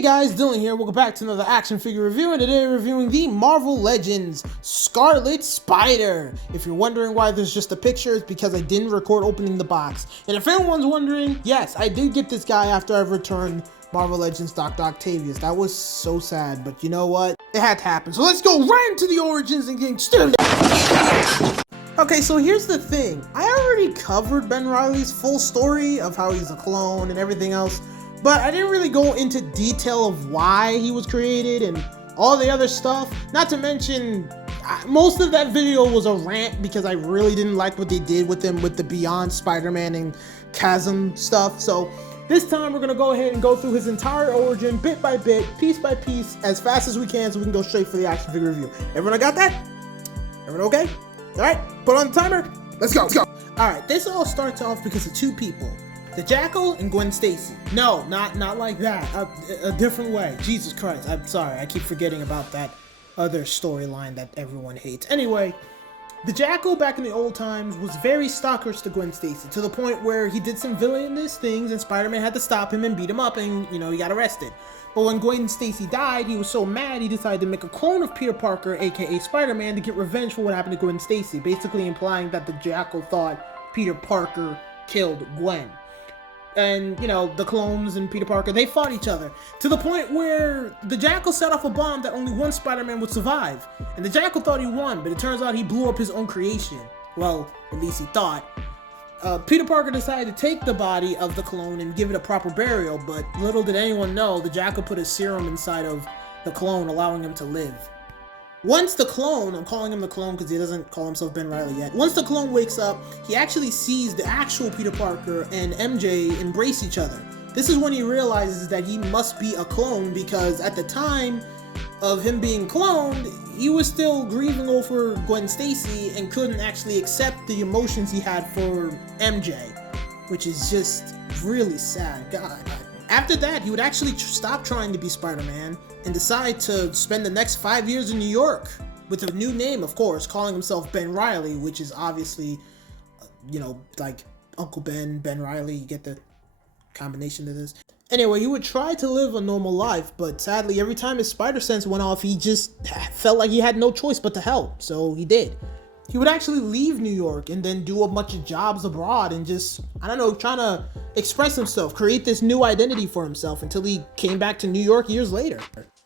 Hey guys, Dylan here. Welcome back to another action figure review, and today we're reviewing the Marvel Legends Scarlet Spider. If you're wondering why there's just a picture, it's because I didn't record opening the box. And if anyone's wondering, yes, I did get this guy after I returned Marvel Legends Dr. Octavius. That was so sad, but you know what? It had to happen. So let's go right into the origins and get started. Okay, so here's the thing. I already covered Ben Reilly's full story of how he's a clone and everything else, but I didn't really go into detail of why he was created and all the other stuff. Not to mention, most of that video was a rant because I really didn't like what they did with him with the Beyond Spider-Man and Chasm stuff. So this time we're gonna go ahead and go through his entire origin, bit by bit, piece by piece, as fast as we can so we can go straight for the action figure review. Everyone got that? Everyone okay? All right, put on the timer. Let's go, let's go. All right, this all starts off because of two people. The Jackal and Gwen Stacy. No, not like that. A different way. Jesus Christ. I'm sorry. I keep forgetting about that other storyline that everyone hates. Anyway, the Jackal back in the old times was very stalkerish to Gwen Stacy, to the point where he did some villainous things and Spider-Man had to stop him and beat him up and, you know, he got arrested. But when Gwen Stacy died, he was so mad he decided to make a clone of Peter Parker, aka Spider-Man, to get revenge for what happened to Gwen Stacy, basically implying that the Jackal thought Peter Parker killed Gwen. And, you know, the clones and Peter Parker, they fought each other to the point where the Jackal set off a bomb that only one Spider-Man would survive. And the Jackal thought he won, but it turns out he blew up his own creation. Well, at least he thought. Peter Parker decided to take the body of the clone and give it a proper burial, but little did anyone know, the Jackal put a serum inside of the clone, allowing him to live. Once the clone, I'm calling him the clone because he doesn't call himself Ben Reilly yet. Once the clone wakes up, he actually sees the actual Peter Parker and MJ embrace each other. This is when he realizes that he must be a clone because at the time of him being cloned, he was still grieving over Gwen Stacy and couldn't actually accept the emotions he had for MJ, which is just really sad. God. After that, he would actually stop trying to be Spider-Man and decide to spend the next 5 years in New York with a new name, of course, calling himself Ben Reilly, which is obviously, you know, like Uncle Ben, Ben Reilly, you get the combination of this. Anyway, he would try to live a normal life, but sadly, every time his spider sense went off, he just felt like he had no choice but to help, so he did. He would actually leave New York and then do a bunch of jobs abroad and just, I don't know, trying to express himself, create this new identity for himself until he came back to New York years later.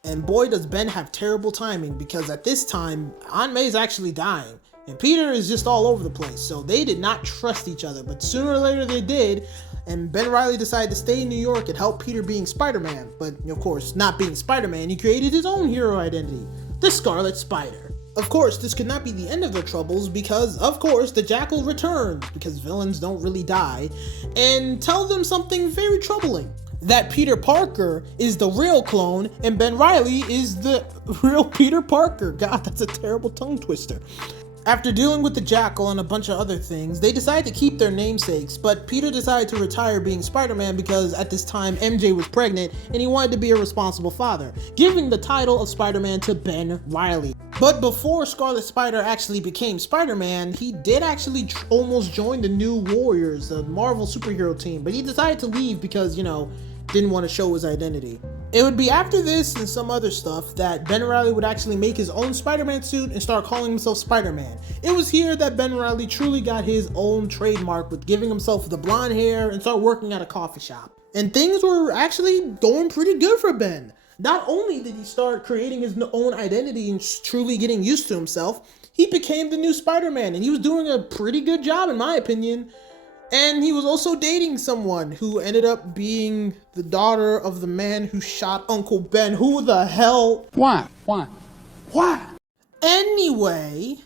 And boy, does Ben have terrible timing because at this time, Aunt May's actually dying and Peter is just all over the place. So they did not trust each other, but sooner or later they did. And Ben Reilly decided to stay in New York and help Peter being Spider-Man. But of course, not being Spider-Man, he created his own hero identity, the Scarlet Spider. Of course, this could not be the end of their troubles because, of course, the Jackal returns, because villains don't really die, and tell them something very troubling. That Peter Parker is the real clone and Ben Reilly is the real Peter Parker. God, that's a terrible tongue twister. After dealing with the Jackal and a bunch of other things, they decided to keep their namesakes, but Peter decided to retire being Spider-Man because at this time MJ was pregnant and he wanted to be a responsible father, giving the title of Spider-Man to Ben Reilly. But before Scarlet Spider actually became Spider-Man, he did actually almost join the New Warriors, the Marvel superhero team, but he decided to leave because, you know, didn't want to show his identity. It would be after this and some other stuff that Ben Reilly would actually make his own Spider-Man suit and start calling himself Spider-Man. It was here that Ben Reilly truly got his own trademark with giving himself the blonde hair and start working at a coffee shop. And things were actually going pretty good for Ben. Not only did he start creating his own identity and truly getting used to himself, he became the new Spider-Man and he was doing a pretty good job in my opinion. And he was also dating someone who ended up being the daughter of the man who shot Uncle Ben. Who the hell? Why? Anyway,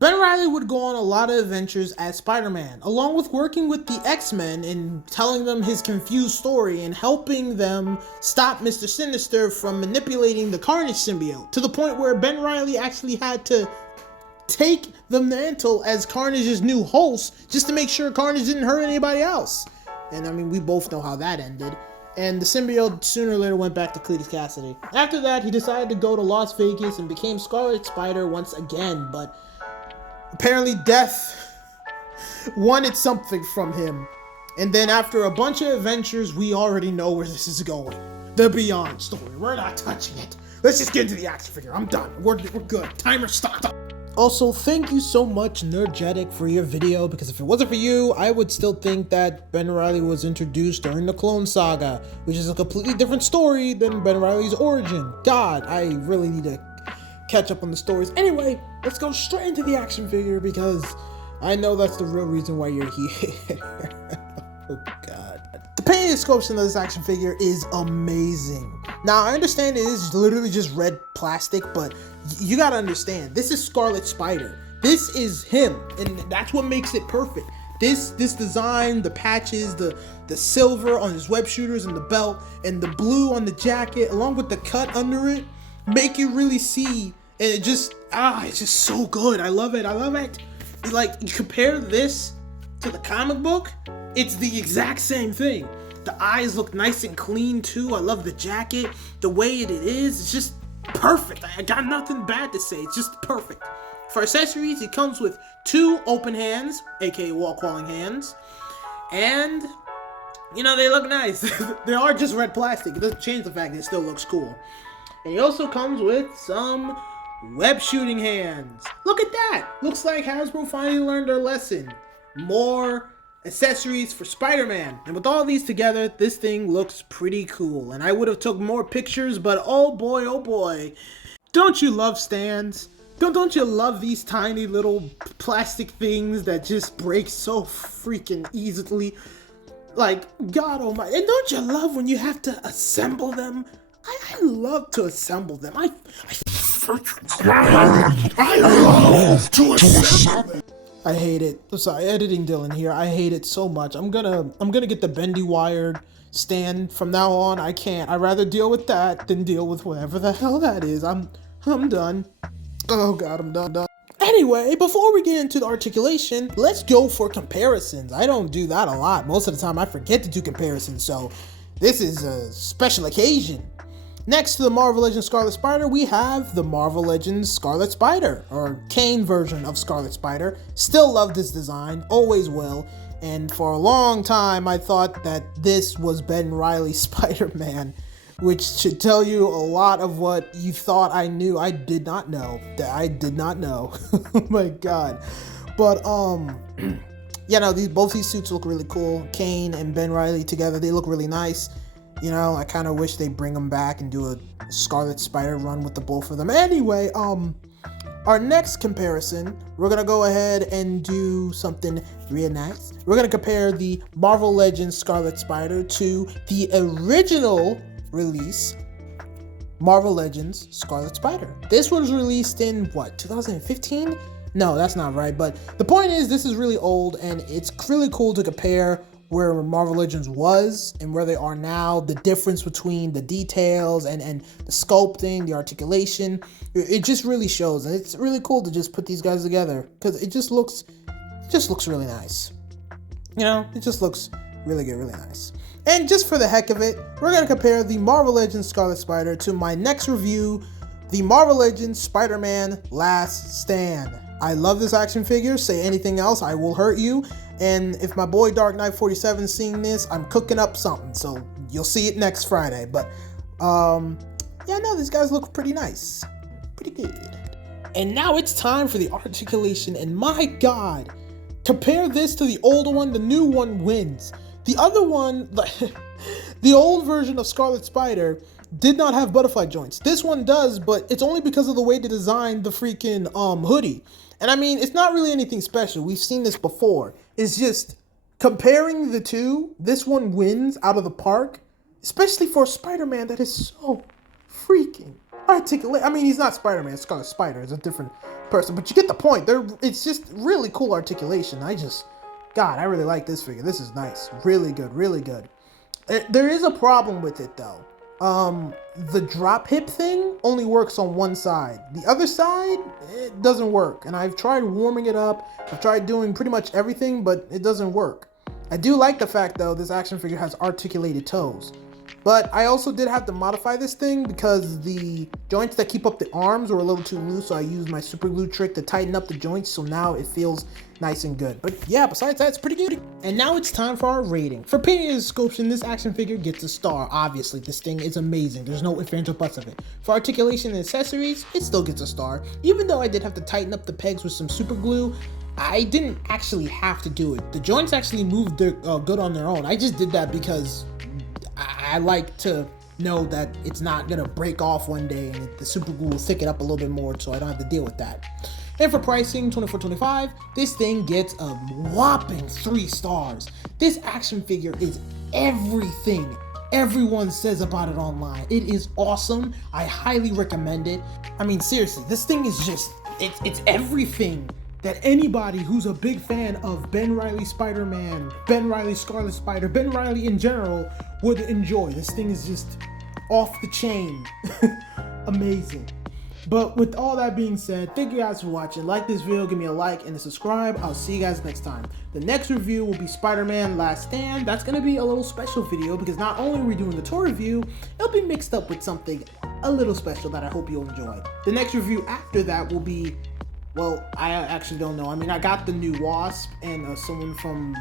Ben Reilly would go on a lot of adventures as Spider-Man, along with working with the X-Men and telling them his confused story and helping them stop Mr. Sinister from manipulating the Carnage symbiote, to the point where Ben Reilly actually had to take the mantle as Carnage's new host just to make sure Carnage didn't hurt anybody else. And I mean, we both know how that ended. And the symbiote sooner or later went back to Cletus Cassidy. After that, he decided to go to Las Vegas and became Scarlet Spider once again, but apparently death wanted something from him. And then after a bunch of adventures, we already know where this is going. the Beyond story. We're not touching it. Let's just get into the action figure. I'm done. We're good. Timer stopped. Also, thank you so much, Nerdjetic, for your video, because if it wasn't for you, I would still think that Ben Reilly was introduced during the Clone Saga, which is a completely different story than Ben Reilly's origin. God, I really need to catch up on the stories. Anyway, let's go straight into the action figure, because I know that's the real reason why you're here. Oh, God. The painting description of this action figure is amazing. Now, I understand it is literally just red plastic, but you gotta understand, this is Scarlet Spider. This is him, and that's what makes it perfect. This design, the patches, the silver on his web shooters and the belt, and the blue on the jacket, along with the cut under it, make you really see, and it's just so good. I love it. Like, you compare this to the comic book, it's the exact same thing. The eyes look nice and clean too. I love the jacket, the way it is. It's just perfect. I got nothing bad to say. It's just perfect. For accessories, it comes with 2 open hands, aka wall crawling hands, and you know, they look nice. They are just red plastic. It doesn't change the fact that it still looks cool. And it also comes with some web shooting hands. Look at that. Looks like Hasbro finally learned their lesson. More accessories for Spider-Man, and with all these together, this thing looks pretty cool. And I would have took more pictures, but oh boy, don't you love stands? Don't you love these tiny little plastic things that just break so freaking easily? Like, God almighty. And don't you love when you have to assemble them? I love to assemble them. I love to assemble. I hate it. I'm sorry, editing Dylan here. I hate it so much. I'm gonna get the bendy wired stand from now on. I can't. I'd rather deal with that than deal with whatever the hell that is. I'm done. Oh God, I'm done. Anyway, before we get into the articulation, let's go for comparisons. I don't do that a lot. Most of the time I forget to do comparisons, so this is a special occasion. Next to the Marvel Legends Scarlet Spider, we have the Marvel Legends Scarlet Spider, or Kane version of Scarlet Spider. Still love this design, always will, and for a long time I thought that this was Ben Reilly's Spider-Man, which should tell you a lot of what you thought I knew. I did not know. Oh my God. But, you know, both these suits look really cool. Kane and Ben Reilly together, they look really nice. You know, I kind of wish they'd bring them back and do a Scarlet Spider run with the both of them. Anyway, our next comparison, we're going to go ahead and do something real nice. We're going to compare the Marvel Legends Scarlet Spider to the original release, Marvel Legends Scarlet Spider. This was released in, what, 2015? No, that's not right. But the point is, this is really old, and it's really cool to compare where Marvel Legends was and where they are now, the difference between the details and the sculpting, the articulation. It just really shows, and it's really cool to just put these guys together because it just looks really nice. You know, it just looks really good, really nice. And just for the heck of it, we're going to compare the Marvel Legends Scarlet Spider to my next review, the Marvel Legends Spider-Man Last Stand. I love this action figure. Say anything else, I will hurt you. And if my boy Dark Knight 47 is seeing this, I'm cooking up something, so you'll see it next Friday. But yeah, no, these guys look pretty nice, pretty good. And now it's time for the articulation, and my God, compare this to the older one. The new one wins. The other one, the old version of Scarlet Spider, did not have butterfly joints. This one does, but it's only because of the way they designed the freaking hoodie. And I mean, it's not really anything special. We've seen this before. It's just comparing the two, this one wins out of the park, especially for Spider-Man that is so freaking articulate. I mean, he's not Spider-Man, Scarlet Spider is a different person, but you get the point. It's just really cool articulation. God, I really like this figure. This is nice. Really good, really good. There is a problem with it though. The drop hip thing only works on one side. The other side, it doesn't work. And I've tried warming it up. I've tried doing pretty much everything, but it doesn't work. I do like the fact though, this action figure has articulated toes. But I also did have to modify this thing because the joints that keep up the arms were a little too loose. So I used my super glue trick to tighten up the joints. So now it feels nice and good. But yeah, besides that, it's pretty good. And now it's time for our rating. For painting and description, this action figure gets a star. Obviously, this thing is amazing. There's no ifs, ands, or buts of it. For articulation and accessories, it still gets a star. Even though I did have to tighten up the pegs with some super glue, I didn't actually have to do it. The joints actually moved good on their own. I just did that because I like to know that it's not gonna break off one day and the super glue will thicken up a little bit more, so I don't have to deal with that. And for pricing, $24.25, this thing gets a whopping 3 stars. This action figure is everything everyone says about it online. It is awesome. I highly recommend it. I mean, seriously, this thing is just, it's everything that anybody who's a big fan of Ben Reilly Spider-Man, Ben Reilly Scarlet Spider, Ben Reilly in general would enjoy. This thing is just off the chain. Amazing. But with all that being said, thank you guys for watching. Like this video, give me a like and a subscribe. I'll see you guys next time. The next review will be Spider-Man Last Stand. That's going to be a little special video because not only are we doing the toy review, it'll be mixed up with something a little special that I hope you'll enjoy. The next review after that will be, well, I actually don't know. I mean, I got the new Wasp and someone from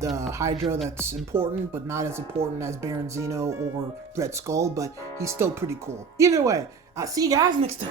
the Hydra that's important, but not as important as Baron Zeno or Red Skull, but he's still pretty cool. Either way, I'll see you guys next time.